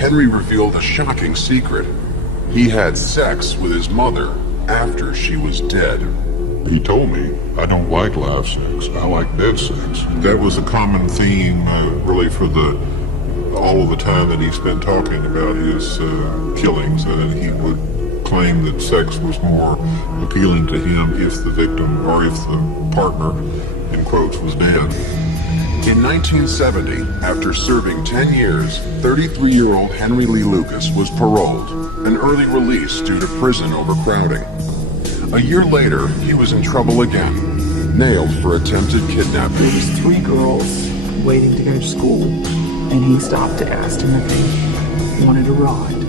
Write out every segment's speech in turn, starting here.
Henry revealed a shocking secret. He had sex with his mother after she was dead. He told me, I don't like live sex, I like dead sex. That was a common theme, really, for all of the time that he spent talking about his killings. He would claim that sex was more appealing to him if the victim, or if the partner, in quotes, was dead. In 1970, after serving 10 years, 33-year-old Henry Lee Lucas was paroled, an early release due to prison overcrowding. A year later, he was in trouble again, nailed for attempted kidnapping. There was 3 girls waiting to go to school, and he stopped to ask them if they wanted a ride.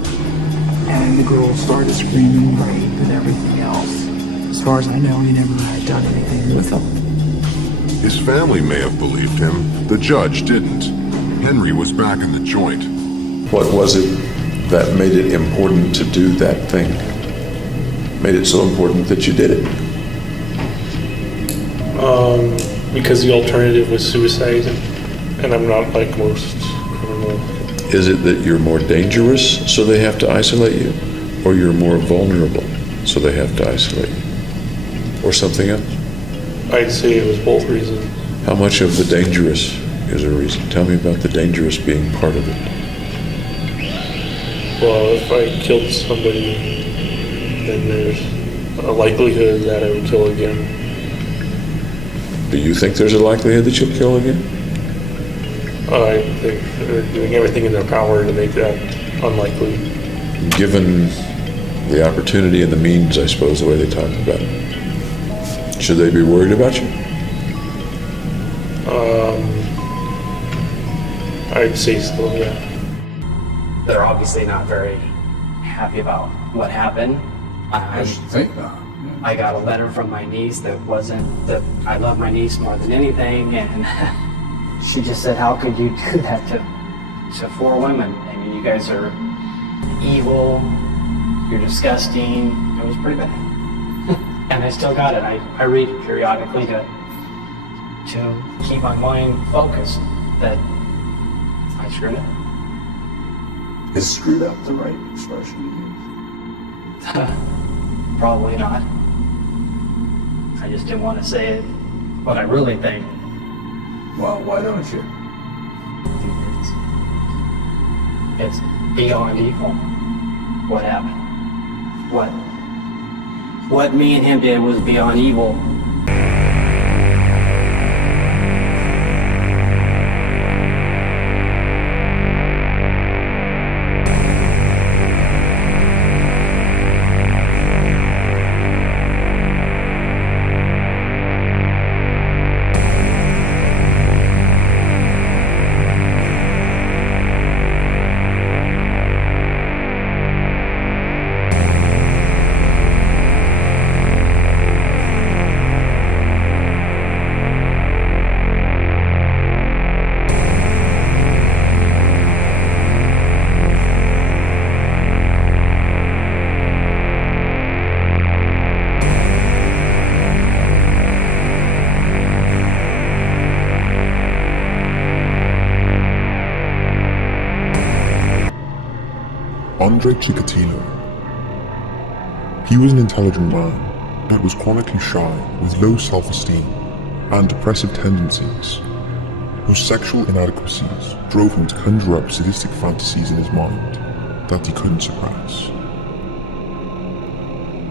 And the girls started screaming rape and everything else. As far as I know, he never had done anything with them. His family may have believed him. The judge didn't. Henry was back in the joint. What was it that made it important to do that thing? Made it so important that you did it? Because the alternative was suicide, and I'm not like most criminals. Is it that you're more dangerous, so they have to isolate you? Or you're more vulnerable, so they have to isolate you? Or something else? I'd say it was both reasons. How much of the dangerous is a reason? Tell me about the dangerous being part of it. Well, if I killed somebody, then there's a likelihood that I would kill again. Do you think there's a likelihood that you'll kill again? I think they're doing everything in their power to make that unlikely. Given the opportunity and the means, I suppose, the way they talk about it. Should they be worried about you? I'd say so, yeah. They're obviously not very happy about what happened. I should think not. I got a letter from my niece that I love my niece more than anything, and she just said, how could you do that to 4 women? I mean, you guys are evil, you're disgusting. It was pretty bad. And I still got it. I read it periodically to keep my mind focused that I screwed up. Is screwed up the right expression to use? Probably not. I just didn't want to say it, what I really think. Well, why don't you? It's beyond evil. What happened? What me and him did was beyond evil. Andre Chikatilo. He was an intelligent man, but was chronically shy with low self-esteem and depressive tendencies. Whose sexual inadequacies drove him to conjure up sadistic fantasies in his mind that he couldn't suppress.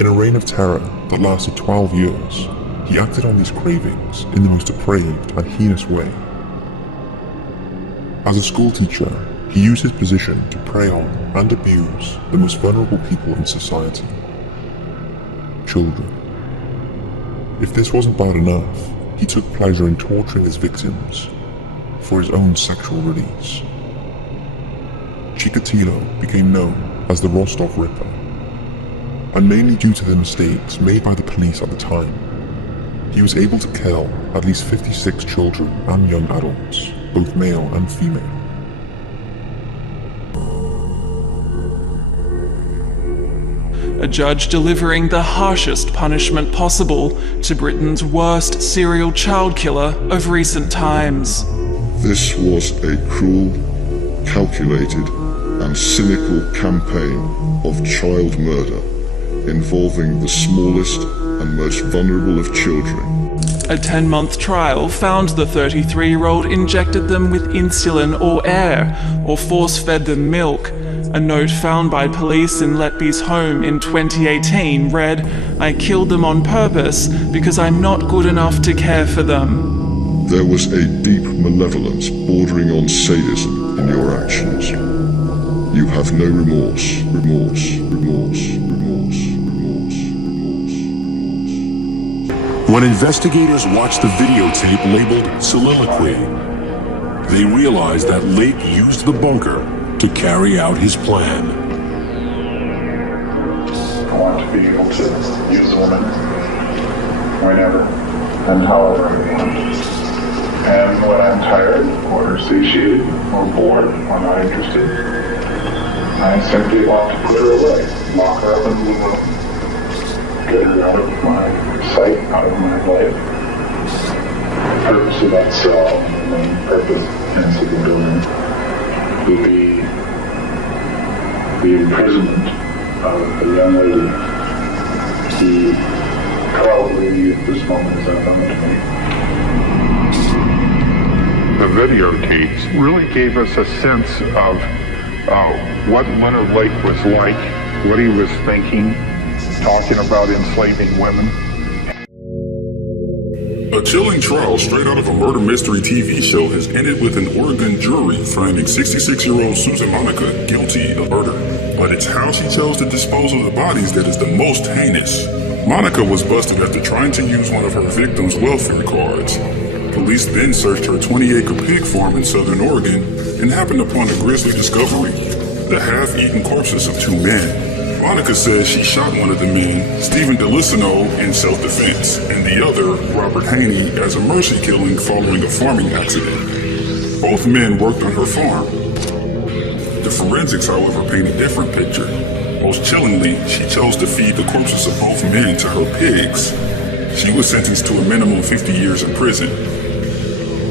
In a reign of terror that lasted 12 years, he acted on these cravings in the most depraved and heinous way. As a schoolteacher, he used his position to prey on and abuse the most vulnerable people in society. Children. If this wasn't bad enough, he took pleasure in torturing his victims for his own sexual release. Chikatilo became known as the Rostov Ripper, and mainly due to the mistakes made by the police at the time, he was able to kill at least 56 children and young adults, both male and female. A judge delivering the harshest punishment possible to Britain's worst serial child killer of recent times. This was a cruel, calculated, and cynical campaign of child murder involving the smallest and most vulnerable of children. A 10-month trial found the 33-year-old injected them with insulin or air, or force-fed them milk. A note found by police in Letby's home in 2018 read, "I killed them on purpose because I'm not good enough to care for them." There was a deep malevolence bordering on sadism in your actions. You have no remorse, remorse, remorse, remorse, remorse, remorse. When investigators watched the videotape labeled Soliloquy, they realized that Lake used the bunker to carry out his plan. I want to be able to use a woman whenever and however I want. And when I'm tired or satiated or bored or not interested, I simply want to put her away, lock her up in the room, get her out of my sight, out of my life. The purpose of that cell, the main purpose in a civil building, would be the imprisonment of a young lady who probably at this moment is unknown to me. The videotapes really gave us a sense of what Leonard Lake was like, what he was thinking, talking about enslaving women. A chilling trial straight out of a murder mystery TV show has ended with an Oregon jury finding 66-year-old Susan Monica guilty of murder. But it's how she chose to dispose of the bodies that is the most heinous. Monica was busted after trying to use one of her victims' welfare cards. Police then searched her 20-acre pig farm in southern Oregon and happened upon a grisly discovery: the half-eaten corpses of two men. Monica says she shot one of the men, Stephen DeLisano, in self-defense, and the other, Robert Haney, as a mercy killing following a farming accident. Both men worked on her farm. The forensics, however, paint a different picture. Most chillingly, she chose to feed the corpses of both men to her pigs. She was sentenced to a minimum of 50 years in prison.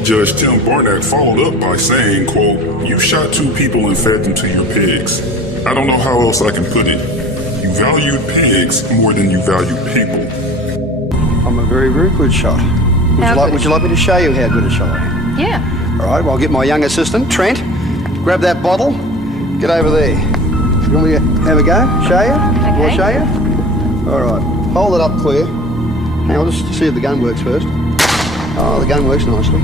Judge Tim Barnett followed up by saying, quote, "You shot two people and fed them to your pigs. I don't know how else I can put it. You valued pigs more than you valued people." I'm a very, very good shot. Would you like me to show you how good a shot I am? Yeah. All right, well, I'll get my young assistant, Trent, grab that bottle, get over there. You want me to have a go? Show you? Okay. Will I show you? All right, hold it up clear. Hang on, just to see if the gun works first. Oh, the gun works nicely.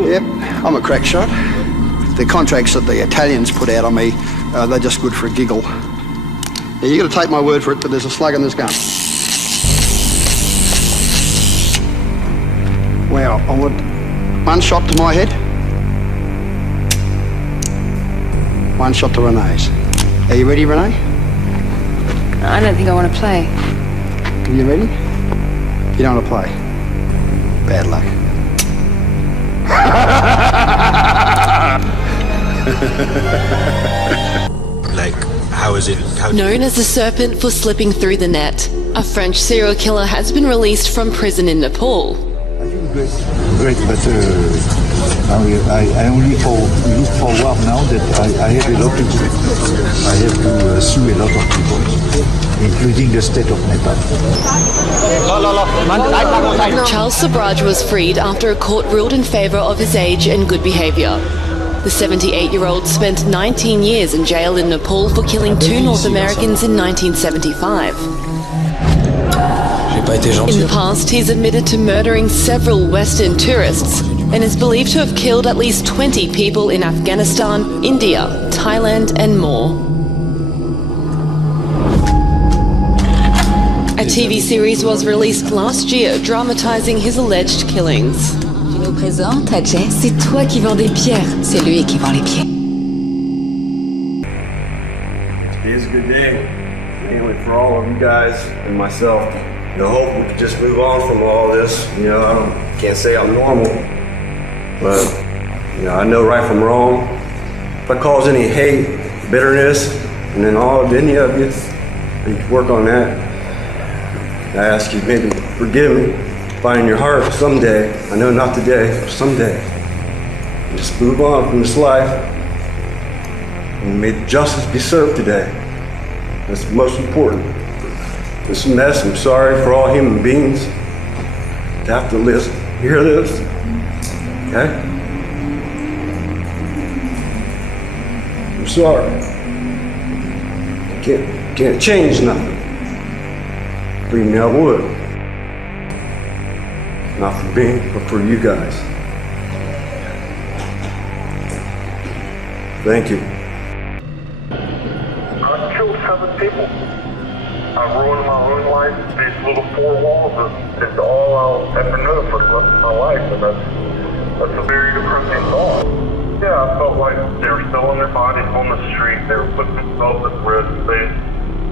Yep, I'm a crack shot. The contracts that the Italians put out on me, they're just good for a giggle. Now, you got to take my word for it, but there's a slug in this gun. Well, I want one shot to my head, one shot to Renee's. Are you ready, Renee? I don't think I want to play. Are you ready? You don't want to play? Bad luck. Like, how is it? Known as the serpent for slipping through the net, a French serial killer has been released from prison in Nepal. Great, but I only look forward now that I have a lot to do. I have to sue a lot of people, including the state of Nepal. Charles Sabraj was freed after a court ruled in favour of his age and good behaviour. The 78-year-old spent 19 years in jail in Nepal for killing two North Americans in 1975. In the past, he's admitted to murdering several Western tourists and is believed to have killed at least 20 people in Afghanistan, India, Thailand, and more. A TV series was released last year dramatizing his alleged killings. Tu nous présentes à Jay. C'est toi qui vends des pierres, c'est lui qui vend les pieds. Today's a good day, mainly for all of you guys and myself. I hope we can just move on from all this. You know, can't say I'm normal, but you know, I know right from wrong. If I cause any hate, bitterness, and then all of any of you, you can work on that. I ask you maybe forgive me find in your heart someday, I know not today, someday, just move on from this life and may justice be served today. That's the most important. This mess, I'm sorry for all human beings to have to listen, hear this, okay? I'm sorry. Can't change nothing. Believe me, I would. Not for me, but for you guys. Thank you. I killed 7 people. I ruined my own life. These little 4 walls is all I'll ever know for the rest of my life, and that's a very depressing thought. Yeah, I felt like they were selling their bodies on the street. They were putting themselves at risk. They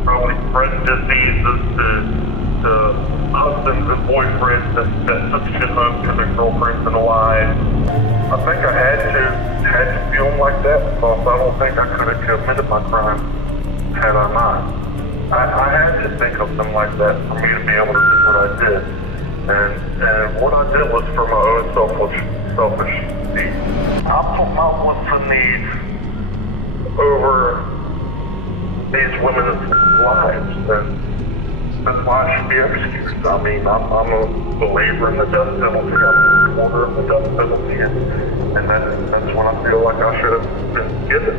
probably spread diseases to husbands and boyfriends that took shit home to their girlfriends and wives. I think I had to feel like that because I don't think I could have committed my crime had I not. I had to think of them like that for me to be able to do what I did. And what I did was for my own selfish needs. I put my wants and needs over these women's lives, and that's why I should be executed. I mean, I'm a believer in the death penalty. I'm a supporter of the death penalty, and that's when I feel like I should have been given.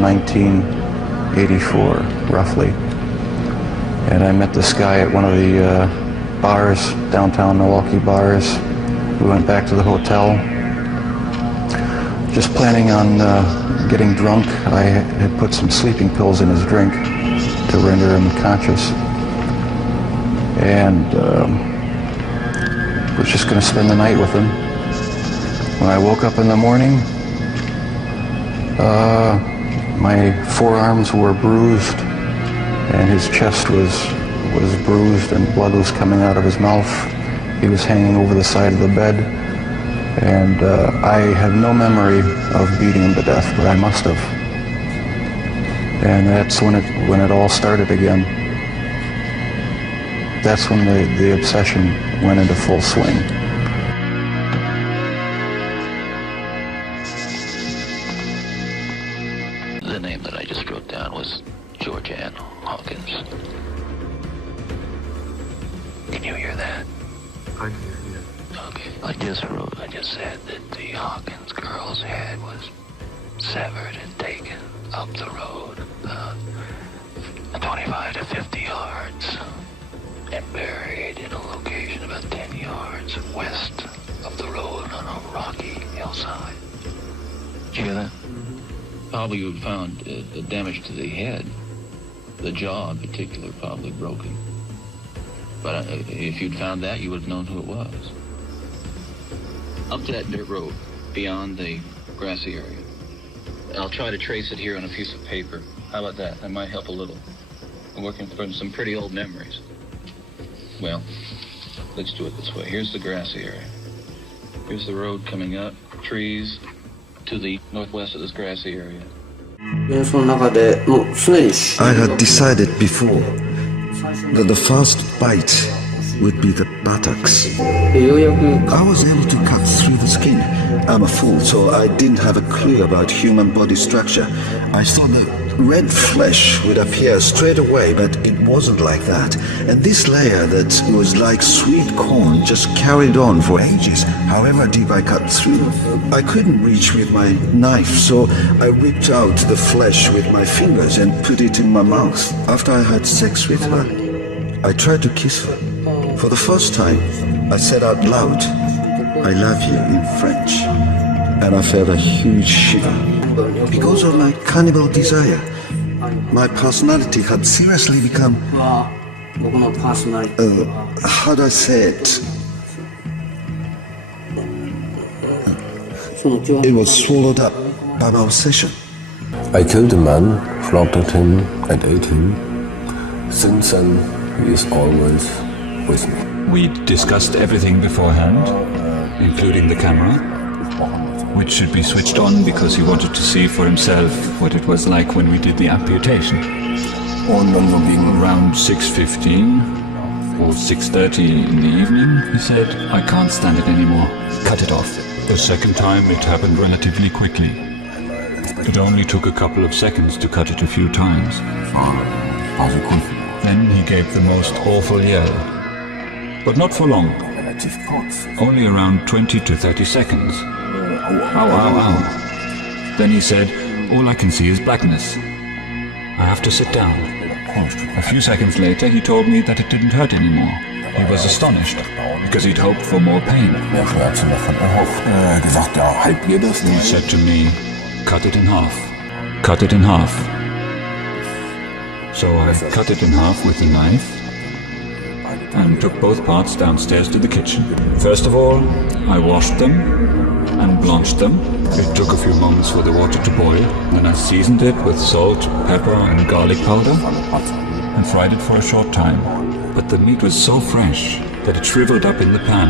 1984, roughly. And I met this guy at one of the bars, downtown Milwaukee bars. We went back to the hotel, just planning on getting drunk. I had put some sleeping pills in his drink to render him conscious. And was just going to spend the night with him. When I woke up in the morning, my forearms were bruised, and his chest was bruised, and blood was coming out of his mouth. He was hanging over the side of the bed, and I have no memory of beating him to death, but I must have. And that's when it all started again. That's when the obsession went into full swing. The name that I just wrote down was George Ann Hawkins. Can you hear that? I can hear you. Okay. I just said that the Hawkins girl's head was severed and taken up the road, 25 to 50 yards, and buried in a location about 10 yards west of the road on a rocky hillside. Did you hear that? Probably you would found the damage to the head, the jaw in particular, probably broken. But if you'd found that, you would have known who it was. Up to that dirt road, beyond the grassy area. I'll try to trace it here on a piece of paper. How about that? That might help a little. I'm working from some pretty old memories. Well, let's do it this way. Here's the grassy area. Here's the road coming up, trees to the northwest of this grassy area. I had decided before that the first bite would be the buttocks. I was able to cut through the skin. I'm a fool, so I didn't have a clue about human body structure. I thought the red flesh would appear straight away, but it wasn't like that. And this layer that was like sweet corn just carried on for ages, however deep I cut through. I couldn't reach with my knife, so I ripped out the flesh with my fingers and put it in my mouth. After I had sex with her, I tried to kiss her. For the first time, I said out loud, "I love you" in French, and I felt a huge shiver. Because of my cannibal desire, my personality had seriously become, how do I say it? It was swallowed up by my obsession. I killed a man, slaughtered him, and ate him. Since then, he is always with me. We discussed everything beforehand, including the camera, which should be switched on because he wanted to see for himself what it was like when we did the amputation. Around 6:15, or 6:30 in the evening, he said, "I can't stand it anymore. Cut it off." The second time it happened relatively quickly. It only took a couple of seconds to cut it a few times. Then he gave the most awful yell. But not for long. Only around 20 to 30 seconds. Ow, ow, ow. Then he said, "All I can see is blackness. I have to sit down." A few seconds later, he told me that it didn't hurt anymore. He was astonished, because he'd hoped for more pain. He said to me, "Cut it in half. Cut it in half." So I cut it in half with the knife and took both parts downstairs to the kitchen. First of all, I washed them and blanched them. It took a few moments for the water to boil. Then I seasoned it with salt, pepper and garlic powder and fried it for a short time. But the meat was so fresh that it shriveled up in the pan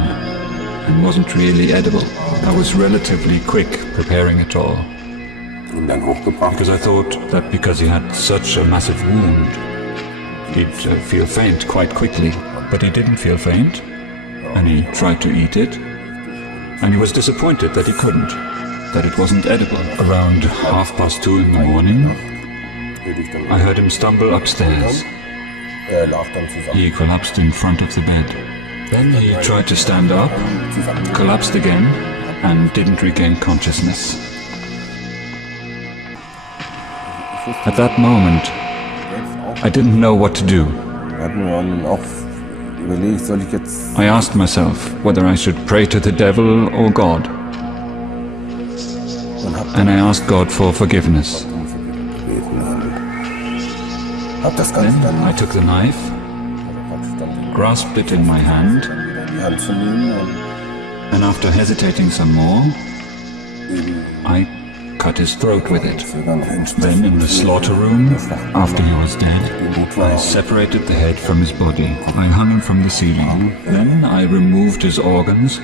and wasn't really edible. I was relatively quick preparing it all, because I thought that because he had such a massive wound, he'd feel faint quite quickly. But he didn't feel faint, and he tried to eat it, and he was disappointed that he couldn't, that it wasn't edible. Around 2:30 in the morning, I heard him stumble upstairs. He collapsed in front of the bed. Then he tried to stand up, collapsed again, and didn't regain consciousness. At that moment, I didn't know what to do. I asked myself whether I should pray to the devil or God. And I asked God for forgiveness. Then I took the knife, grasped it in my hand, and after hesitating some more, I cut his throat with it. Then in the slaughter room, after he was dead, I separated the head from his body. I hung him from the ceiling. Then I removed his organs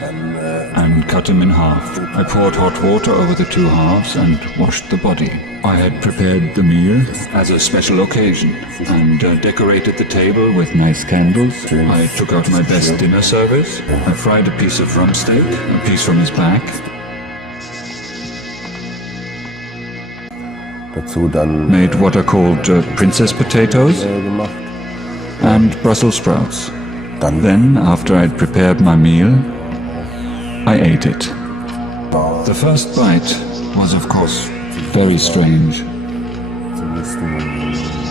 and cut him in half. I poured hot water over the two halves and washed the body. I had prepared the meal as a special occasion and decorated the table with nice candles. I took out my best dinner service. I fried a piece of rump steak, a piece from his back. Made what are called princess potatoes and Brussels sprouts. Then, after I'd prepared my meal, I ate it. The first bite was, of course, very strange.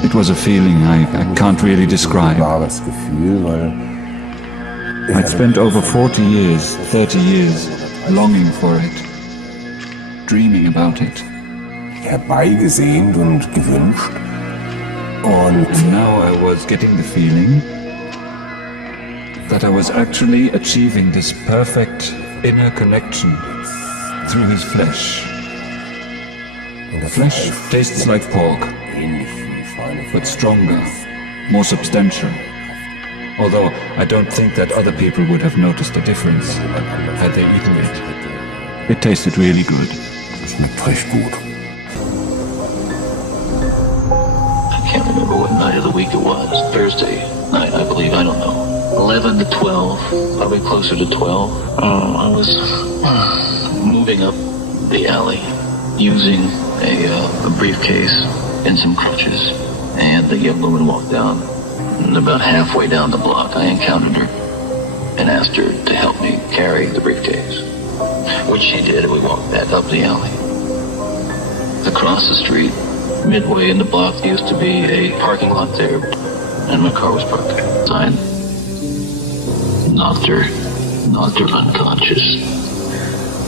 It was a feeling I can't really describe. I'd spent over 40 years, 30 years, longing for it, dreaming about it. Herbeigesehnt und gewünscht. And now I was getting the feeling that I was actually achieving this perfect inner connection through his flesh. The flesh tastes like pork, but stronger, more substantial. Although I don't think that other people would have noticed a difference had they eaten it. It tasted really good. Schmeckt recht gut. I can't remember what night of the week it was. Thursday night, I believe. I don't know. 11 to 12, probably closer to 12. I was moving up the alley using a briefcase and some crutches, and the young woman walked down. And about halfway down the block, I encountered her and asked her to help me carry the briefcase, which she did, and we walked back up the alley. Across the street, midway in the block, there used to be a parking lot there, and my car was parked there. I knocked her unconscious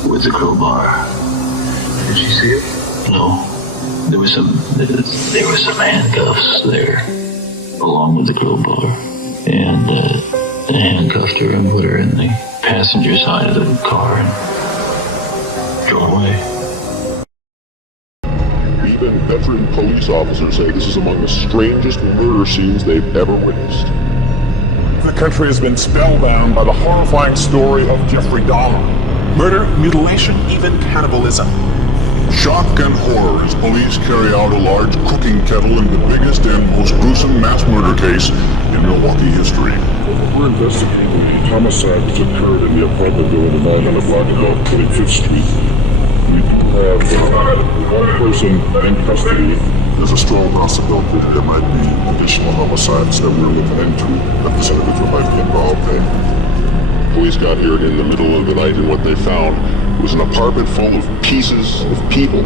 with the crowbar. Did she see it? No. There were some handcuffs there, along with the crowbar, and they handcuffed her and put her in the passenger side of the car and drove away. Even veteran police officers say this is among the strangest murder scenes they've ever witnessed. The country has been spellbound by the horrifying story of Jeffrey Dahmer. Murder, mutilation, even cannibalism. Shock and horror as police carry out a large cooking kettle in the biggest and most gruesome mass murder case in Milwaukee history. We're investigating the homicide that occurred in the apartment building on the block of 25th Street. We do have one person in custody. There's a strong possibility that there might be additional homicides that we're looking into that this individual might be involved in. Police got here in the middle of the night, and what they found was an apartment full of pieces of people.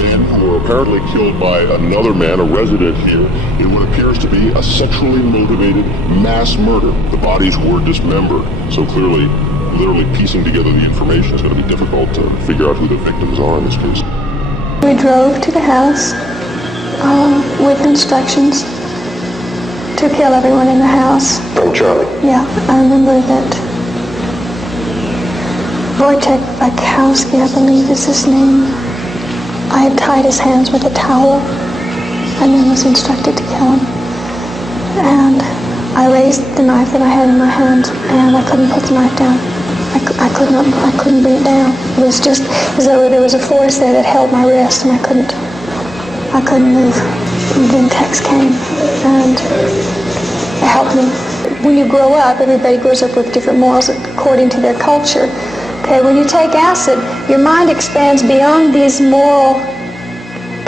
Men who were apparently killed by another man, a resident here, in what appears to be a sexually motivated mass murder. The bodies were dismembered, so clearly, literally piecing together the information is going to be difficult to figure out who the victims are in this case. We drove to the house with instructions to kill everyone in the house. From Charlie? Yeah, I remember that Wojtek Bakowski, I believe is his name. I had tied his hands with a towel and then was instructed to kill him. And I raised the knife that I had in my hand and I couldn't put the knife down. I couldn't bring it down. It was just as though there was a force there that held my wrist and I couldn't move. And then Tex came and it helped me. When you grow up, everybody grows up with different morals according to their culture. Okay, when you take acid, your mind expands beyond these moral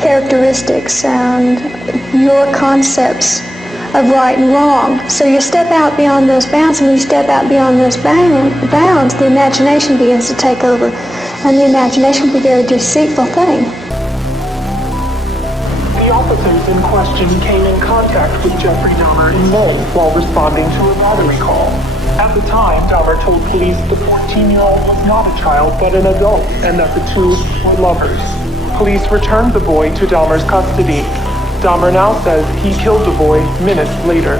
characteristics and your concepts of right and wrong. So you step out beyond those bounds, and when you step out beyond those bounds, the imagination begins to take over. And the imagination can be a very deceitful thing. The officers in question came in contact with Jeffrey Dahmer in Lowell while responding to a battery call. At the time, Dahmer told police the 14-year-old was not a child but an adult and that the two were lovers. Police returned the boy to Dahmer's custody. Dahmer now says he killed the boy minutes later.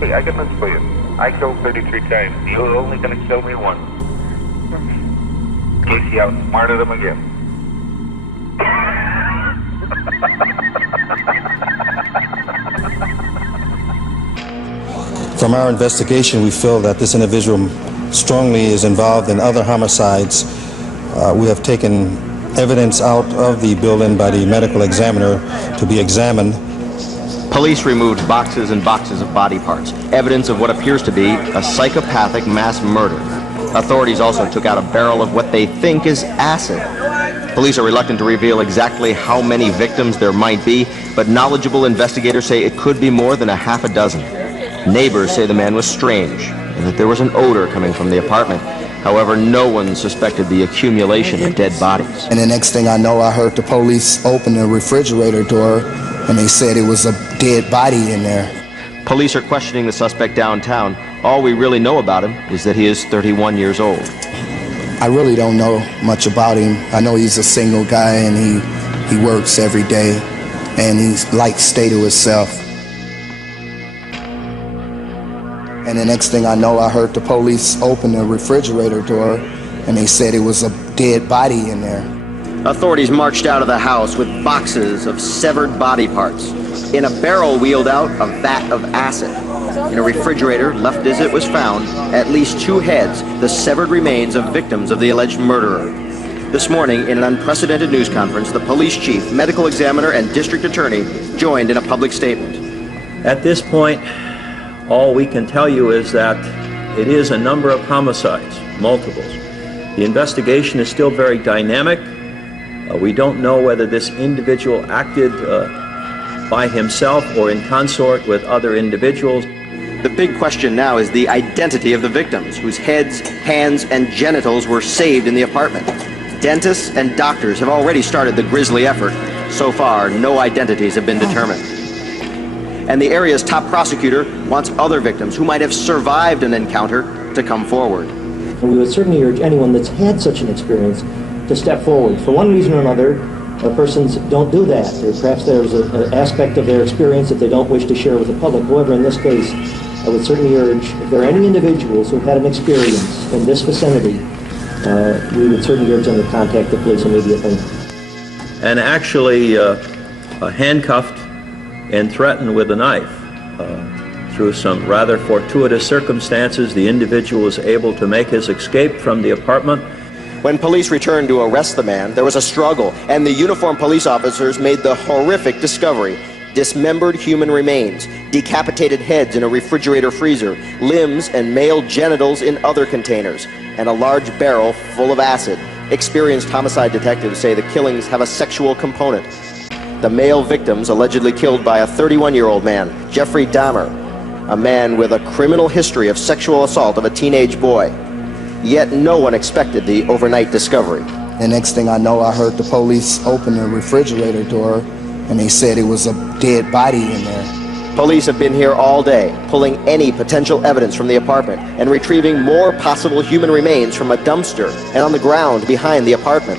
Hey, I got this for you. I killed 33 times. You're only gonna kill me once. Casey outsmarted him again. From our investigation, we feel that this individual strongly is involved in other homicides. We have taken evidence out of the building by the medical examiner to be examined. Police removed boxes and boxes of body parts, evidence of what appears to be a psychopathic mass murder. Authorities also took out a barrel of what they think is acid. Police are reluctant to reveal exactly how many victims there might be, but knowledgeable investigators say it could be more than a half a dozen. Neighbors say the man was strange and that there was an odor coming from the apartment. However, no one suspected the accumulation of dead bodies. And the next thing I know, I heard the police open the refrigerator door and they said it was a dead body in there. Police are questioning the suspect downtown. All we really know about him is that he is 31 years old. I really don't know much about him. I know he's a single guy and he works every day and he's like stay to himself. And the next thing I know, I heard the police open the refrigerator door and they said it was a dead body in there. Authorities marched out of the house with boxes of severed body parts. In a barrel wheeled out, a vat of acid. In a refrigerator, left as it was found, at least 2 heads, the severed remains of victims of the alleged murderer. This morning, in an unprecedented news conference, the police chief, medical examiner, and district attorney joined in a public statement. At this point, all we can tell you is that it is a number of homicides, multiples. The investigation is still very dynamic. We don't know whether this individual acted by himself or in consort with other individuals. The big question now is the identity of the victims, whose heads, hands, and genitals were saved in the apartment. Dentists and doctors have already started the grisly effort. So far, no identities have been determined. And the area's top prosecutor wants other victims who might have survived an encounter to come forward. And we would certainly urge anyone that's had such an experience to step forward. For one reason or another, persons don't do that. Or perhaps there's an aspect of their experience that they don't wish to share with the public. However, in this case, I would certainly urge, if there are any individuals who've had an experience in this vicinity, we would certainly urge them to contact the police immediately. And actually handcuffed and threatened with a knife. Through some rather fortuitous circumstances, the individual was able to make his escape from the apartment. When police returned to arrest the man, there was a struggle, and the uniformed police officers made the horrific discovery: dismembered human remains, decapitated heads in a refrigerator freezer, limbs and male genitals in other containers, and a large barrel full of acid. Experienced homicide detectives say the killings have a sexual component. The male victims allegedly killed by a 31-year-old man, Jeffrey Dahmer, a man with a criminal history of sexual assault of a teenage boy. Yet no one expected the overnight discovery. The next thing I know, I heard the police open the refrigerator door, and they said it was a dead body in there. Police have been here all day, pulling any potential evidence from the apartment and retrieving more possible human remains from a dumpster and on the ground behind the apartment.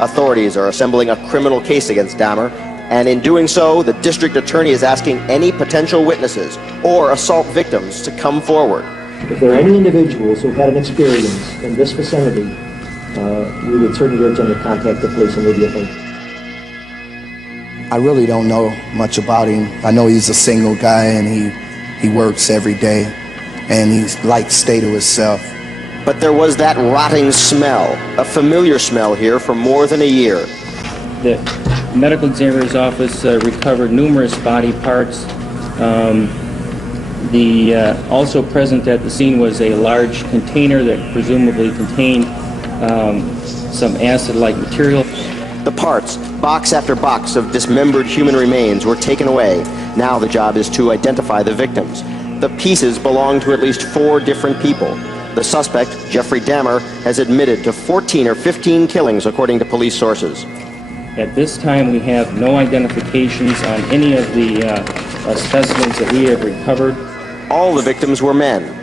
Authorities are assembling a criminal case against Dahmer, and in doing so, the district attorney is asking any potential witnesses or assault victims to come forward. If there are any individuals who had an experience in this vicinity, we would certainly urge them to contact the police immediately. I really don't know much about him. I know he's a single guy and he works every day, and he's like stay to himself. But there was that rotting smell, a familiar smell here for more than a year. The medical examiner's office recovered numerous body parts. Also present at the scene was a large container that presumably contained some acid-like material. The parts, box after box of dismembered human remains, were taken away. Now the job is to identify the victims. The pieces belong to at least 4 different people. The suspect, Jeffrey Dahmer, has admitted to 14 or 15 killings, according to police sources. At this time, we have no identifications on any of the specimens that we have recovered. All the victims were men.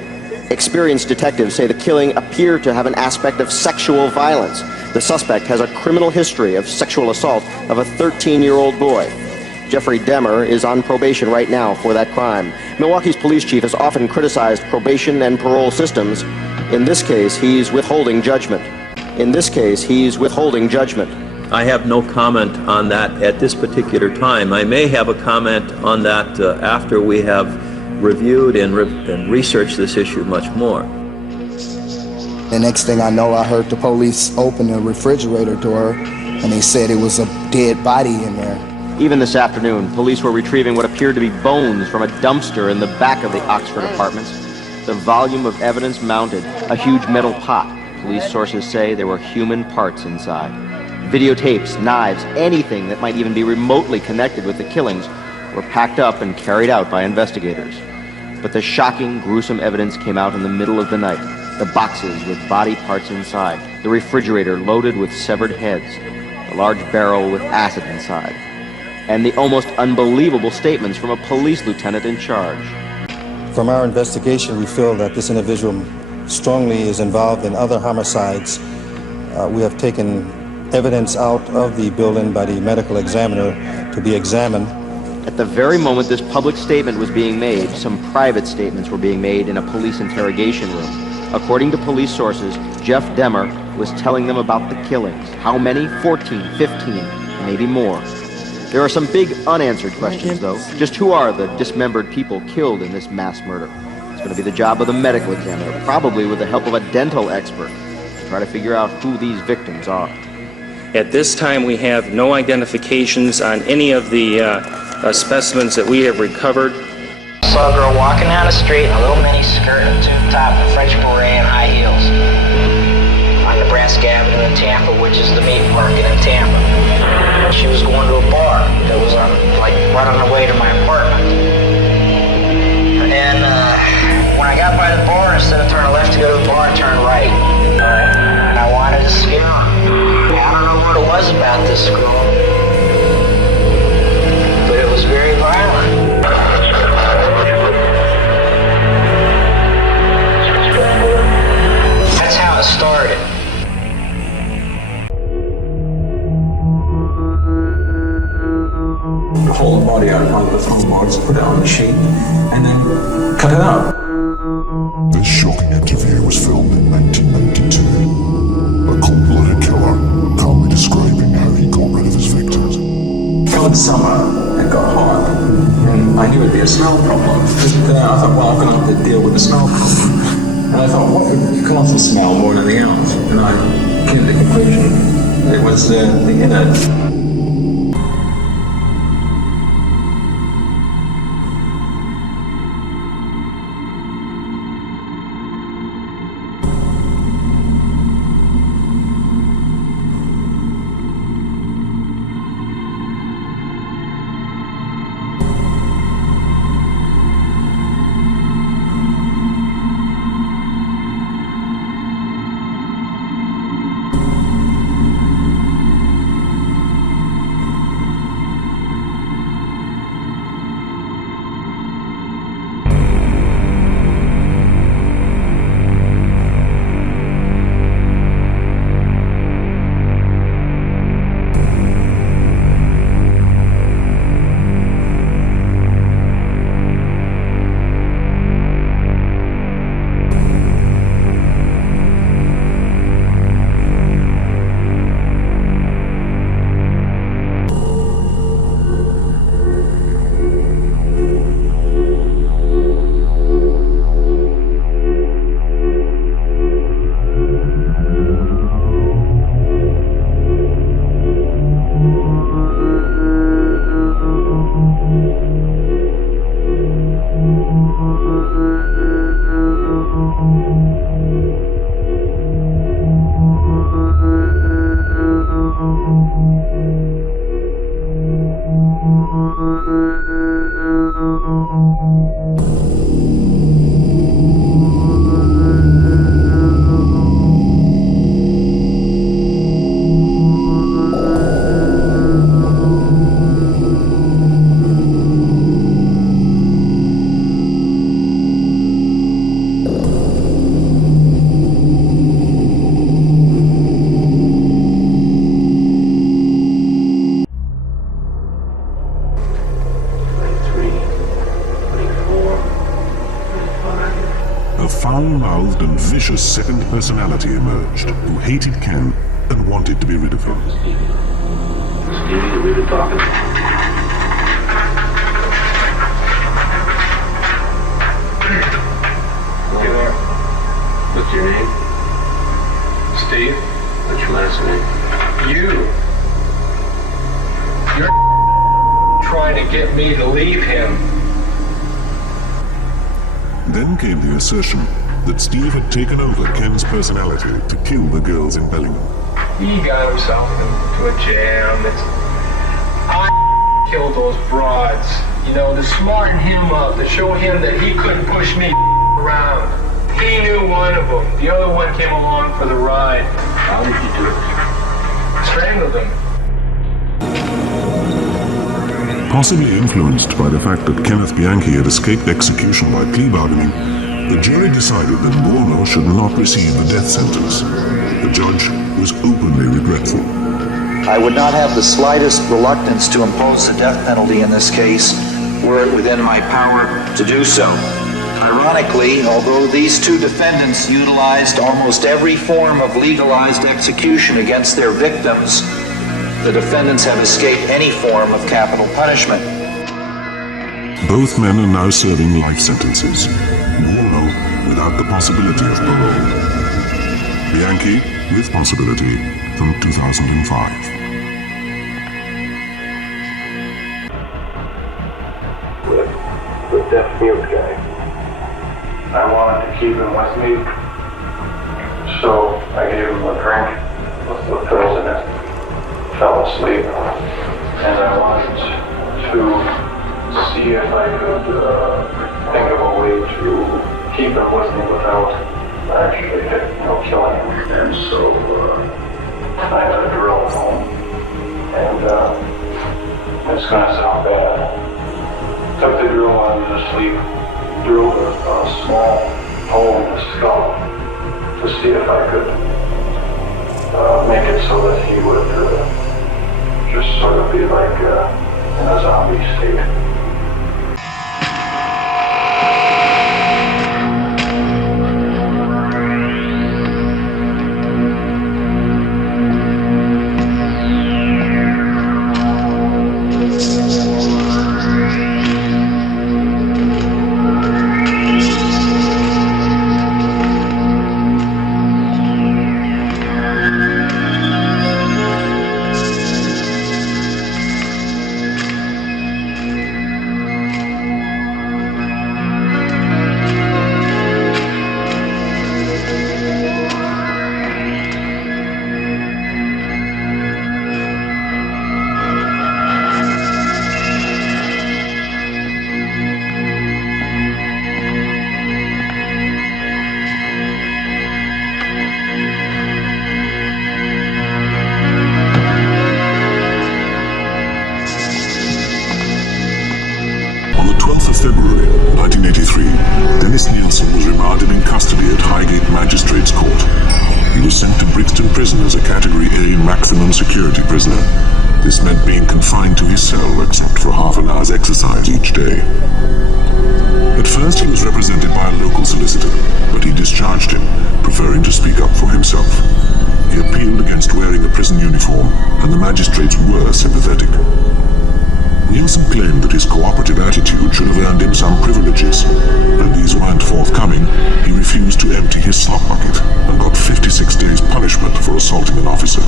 Experienced detectives say the killing appeared to have an aspect of sexual violence. The suspect has a criminal history of sexual assault of a 13-year-old boy. Jeffrey Dahmer is on probation right now for that crime. Milwaukee's police chief has often criticized probation and parole systems. In this case, he's withholding judgment. I have no comment on that at this particular time. I may have a comment on that after we have reviewed and researched this issue much more. The next thing I know, I heard the police open the refrigerator door, and they said it was a dead body in there. Even this afternoon, police were retrieving what appeared to be bones from a dumpster in the back of the Oxford Apartments. The volume of evidence mounted, a huge metal pot. Police sources say there were human parts inside. Videotapes, knives, anything that might even be remotely connected with the killings were packed up and carried out by investigators. But the shocking, gruesome evidence came out in the middle of the night. The boxes with body parts inside, the refrigerator loaded with severed heads, the large barrel with acid inside, and the almost unbelievable statements from a police lieutenant in charge. From our investigation, we feel that this individual strongly is involved in other homicides. We have taken evidence out of the building by the medical examiner to be examined. At the very moment this public statement was being made, some private statements were being made in a police interrogation room. According to police sources, Jeff Dahmer was telling them about the killings. How many? 14, 15, maybe more. There are some big unanswered questions, though. Just who are the dismembered people killed in this mass murder? It's going to be the job of the medical examiner, probably with the help of a dental expert, to try to figure out who these victims are. At this time, we have no identifications on any of the specimens that we have recovered. Saw a girl walking down the street in a little mini skirt and tube top and French beret and high heels on Nebraska Avenue in Tampa, which is the meat market in Tampa. She was going to a bar that was right on the way to my apartment. And when I got by the bar, instead of turning left to go to the bar, I turned right. And I wanted to scare her. I don't know what it was about this girl, but it was very violent. That's how it started. Pull the body out of one of the foam boards, put it on the sheet, and then cut it out. This shocking interview was filmed in 1992. A cold-blooded killer calmly describing how he got rid of his victims. It was summer and got hot, and I knew it'd be a smell problem. Then I thought, well, I'm going to have to deal with the smell problem. And I thought, what would come off the smell more than anything else? And I came to the conclusion it was the inner. A foul-mouthed and vicious second personality emerged, who hated Ken and wanted to be rid of him. Stevie, we were talking. Hey there. What's your name? Steve? What's your last name? You're trying to get me to leave him. Then came the assertion that Steve had taken over Ken's personality to kill the girls in Bellingham. He got himself into a jam. I killed those broads, you know, to smarten him up, to show him that he couldn't push me around. He knew one of them. The other one came along for the ride. How did you do it? Strangled him. Possibly influenced by the fact that Kenneth Bianchi had escaped execution by plea bargaining, the jury decided that Buono should not receive the death sentence. The judge was openly regretful. I would not have the slightest reluctance to impose the death penalty in this case were it within my power to do so. Ironically, although these two defendants utilized almost every form of legalized execution against their victims, the defendants have escaped any form of capital punishment. Both men are now serving life sentences. Buono without the possibility of parole. Bianchi with possibility from 2005. The deaf mute guy. I wanted to keep him with me, so I gave him a drink with the pills in it. Fell asleep, and I wanted to see if I could think of a way to keep him with me without actually, killing him. And so I had a drill home, and it's gonna sound bad. Took the drill on to sleep, drilled a small hole in his skull to see if I could make it so that he would just sort of be like in a zombie state. Highgate Magistrates Court. He was sent to Brixton Prison as a Category A maximum security prisoner. This meant being confined to his cell except for half an hour's exercise each day. At first he was represented by a local solicitor, but he discharged him, preferring to speak up for himself. He appealed against wearing a prison uniform, and the magistrates were sympathetic. Nielsen claimed that his cooperative attitude should have earned him some privileges. When these weren't forthcoming, he refused to empty his slop bucket and got 56 days punishment for assaulting an officer.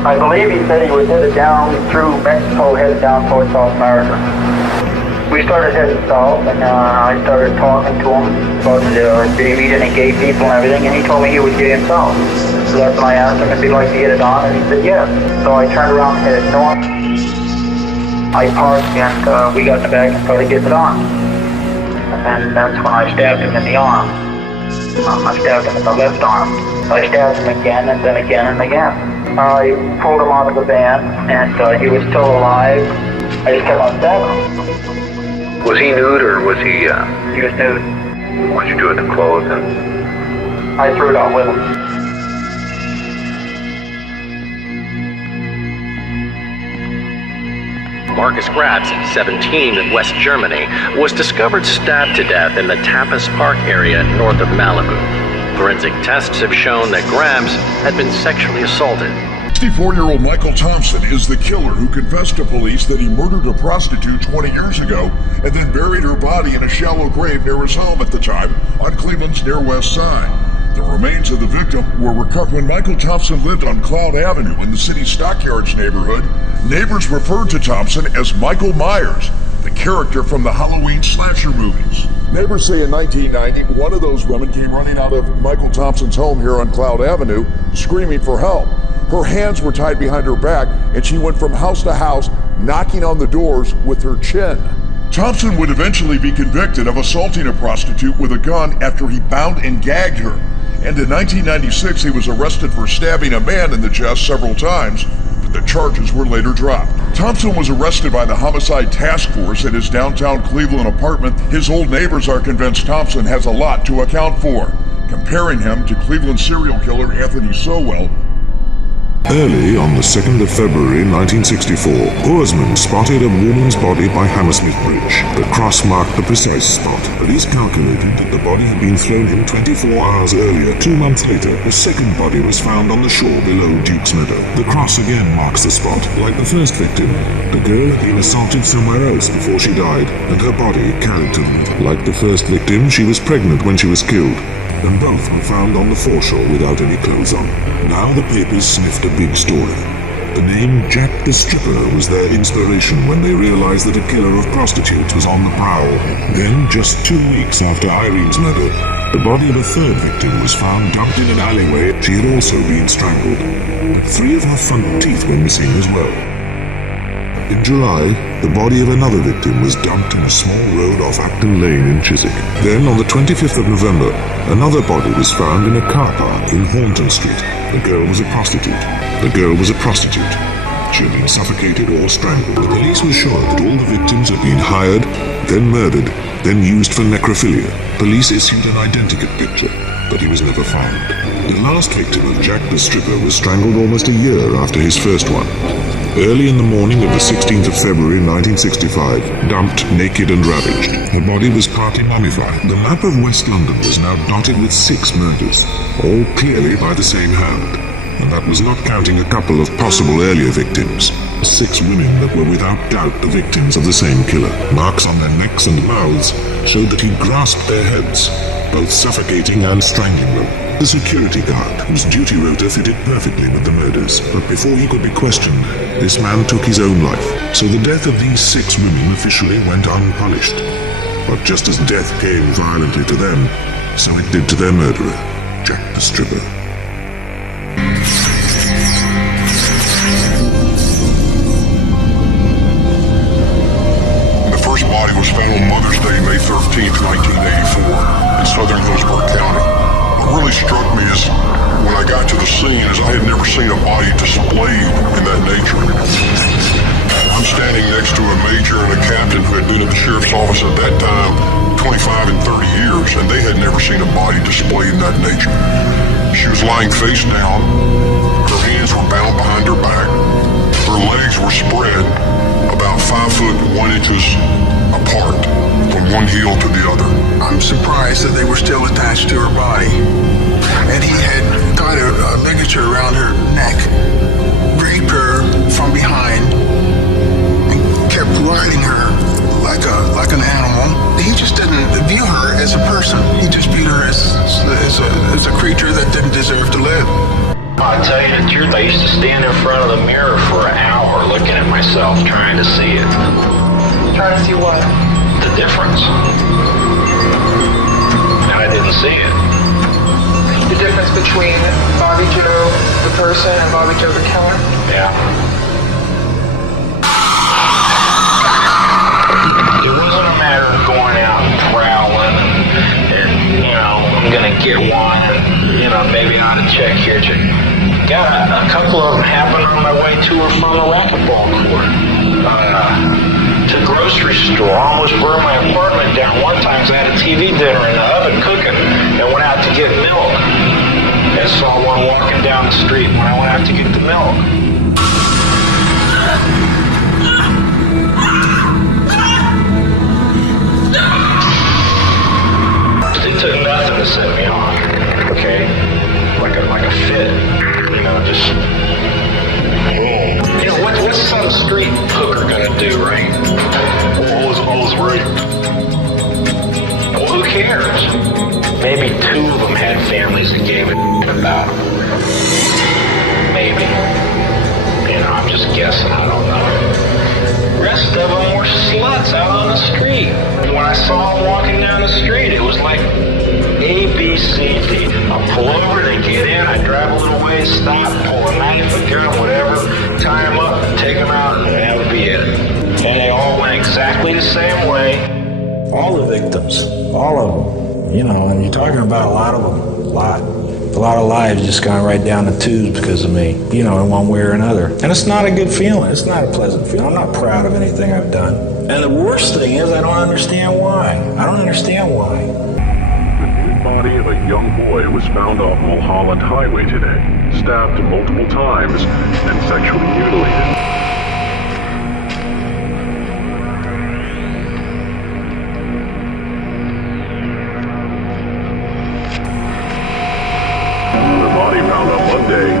I believe he said he was headed down through Mexico, headed down towards South America. We started heading south, and I started talking to him about did he meet any gay people and everything, and he told me he was gay himself. So that's when I asked him if he'd like to get it on, and he said yes. So I turned around and headed north. I parked, and we got in the back and started getting it on. And that's when I stabbed him in the arm. I stabbed him in the left arm. I stabbed him again, and then again, and again. I pulled him out of the van, and he was still alive. I just kept on stabbing him. Was he nude, or was he, He was nude. What'd you do with the clothes? And I threw it out with him. Marcus Gratz, 17, in West Germany, was discovered stabbed to death in the Tapas Park area north of Malibu. Forensic tests have shown that Grabs had been sexually assaulted. 64-year-old Michael Thompson is the killer who confessed to police that he murdered a prostitute 20 years ago and then buried her body in a shallow grave near his home at the time on Cleveland's near west side. The remains of the victim were recovered when Michael Thompson lived on Cloud Avenue in the city's Stockyards neighborhood. Neighbors referred to Thompson as Michael Myers, the character from the Halloween slasher movies. Neighbors say in 1990, one of those women came running out of Michael Thompson's home here on Cloud Avenue, screaming for help. Her hands were tied behind her back, and she went from house to house, knocking on the doors with her chin. Thompson would eventually be convicted of assaulting a prostitute with a gun after he bound and gagged her. And in 1996, he was arrested for stabbing a man in the chest several times, but the charges were later dropped. Thompson was arrested by the Homicide Task Force at his downtown Cleveland apartment. His old neighbors are convinced Thompson has a lot to account for, comparing him to Cleveland serial killer Anthony Sowell. Early on the 2nd of February 1964, oarsmen spotted a woman's body by Hammersmith Bridge. The cross marked the precise spot. Police calculated that the body had been thrown in 24 hours earlier. 2 months later, a second body was found on the shore below Duke's Meadow. The cross again marks the spot. Like the first victim, the girl had been assaulted somewhere else before she died, and her body carried to them. Like the first victim, she was pregnant when she was killed, and both were found on the foreshore without any clothes on. Now the papers sniffed a big story. The name Jack the Stripper was their inspiration when they realized that a killer of prostitutes was on the prowl. Then, just 2 weeks after Irene's murder, the body of a third victim was found dumped in an alleyway. She had also been strangled, but 3 of her front teeth were missing as well. In July, the body of another victim was dumped in a small road off Acton Lane in Chiswick. Then, on the 25th of November, another body was found in a car park in Hornton Street. The girl was a prostitute. She had been suffocated or strangled. The police were sure that all the victims had been hired, then murdered, then used for necrophilia. Police issued an identical picture, but he was never found. The last victim of Jack the Stripper was strangled almost a year after his first one. Early in the morning of the 16th of February 1965, dumped naked and ravaged. Her body was partly mummified. The map of West London was now dotted with 6 murders, all clearly by the same hand. And that was not counting a couple of possible earlier victims. 6 women that were without doubt the victims of the same killer. Marks on their necks and mouths showed that he grasped their heads, both suffocating and strangling them. The security guard, whose duty rota fitted perfectly with the murders, but before he could be questioned, this man took his own life. So the death of these 6 women officially went unpunished. But just as death came violently to them, so it did to their murderer, Jack the Stripper. The first body was found on Mother's Day, May 13th, 1984, in southern Hillsborough County. What really struck me is when I got to the scene is I had never seen a body displayed in that nature. I'm standing next to a major and a captain who had been at the sheriff's office at that time 25 and 30 years, and they had never seen a body displayed in that nature. She was lying face down. Her hands were bound behind her back. Her legs were spread about 5 foot 1 inches apart from one heel to the other. I'm surprised that they were still attached to her body. And he had tied a ligature around her neck, raped her from behind, and kept riding her like an animal. He just didn't view her as a person. He just viewed her as a creature that didn't deserve to live. I'll tell you the truth, I used to stand in front of the mirror for an hour looking at myself, trying to see it. Trying to see what? The difference. And I didn't see it. The difference between Bobby Joe, the person, and Bobby Joe, the killer? Yeah. It wasn't a matter of going out and prowling and you know, I'm gonna get one, and, you know, maybe I ought to check here, check. Got a couple of them happened on my way to or from the racquetball court. To the grocery store, almost burned my apartment down one time because I had a TV dinner in the oven cooking and went out to get milk. And saw one walking down the street when I went out to get the milk. It took nothing to set me off, okay? Like a fit, you know, just boom. You know, what's some street hooker gonna do, right? All's right. Well, who cares? Maybe 2 of them had families that gave a about them. Maybe. You know, I'm just guessing, I don't know. Rest of them were sluts out on the street. When I saw them walking down the street, it was like A, B, C, D. I'll pull over, they get in, I drive a little ways, stop, pull a knife, a gun, whatever, tie them up, take them out, and that would be it. And they all went exactly the same way. All the victims, all of them, you know, and you're talking about a lot of them, a lot of lives just gone right down the tubes because of me, you know, in one way or another. And it's not a good feeling. It's not a pleasant feeling. I'm not proud of anything I've done. And the worst thing is I don't understand why. I don't understand why. The body of a young boy was found off Mulholland Highway today, stabbed multiple times and sexually mutilated.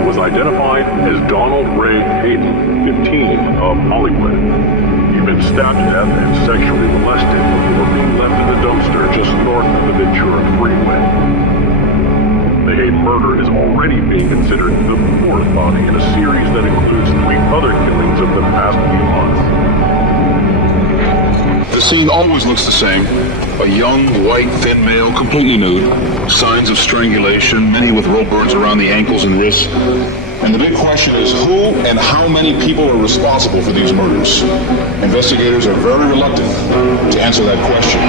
Was identified as Donald Ray Hayden, 15, of Hollywood. He'd been stabbed to death and sexually molested before being left in the dumpster just north of the Ventura Freeway. The Hayden murder is already being considered the 4th body in a series that includes 3 other killings of the past few months. The scene always looks the same. A young, white, thin male, completely nude. Signs of strangulation, many with rope burns around the ankles and wrists. And the big question is who and how many people are responsible for these murders? Investigators are very reluctant to answer that question.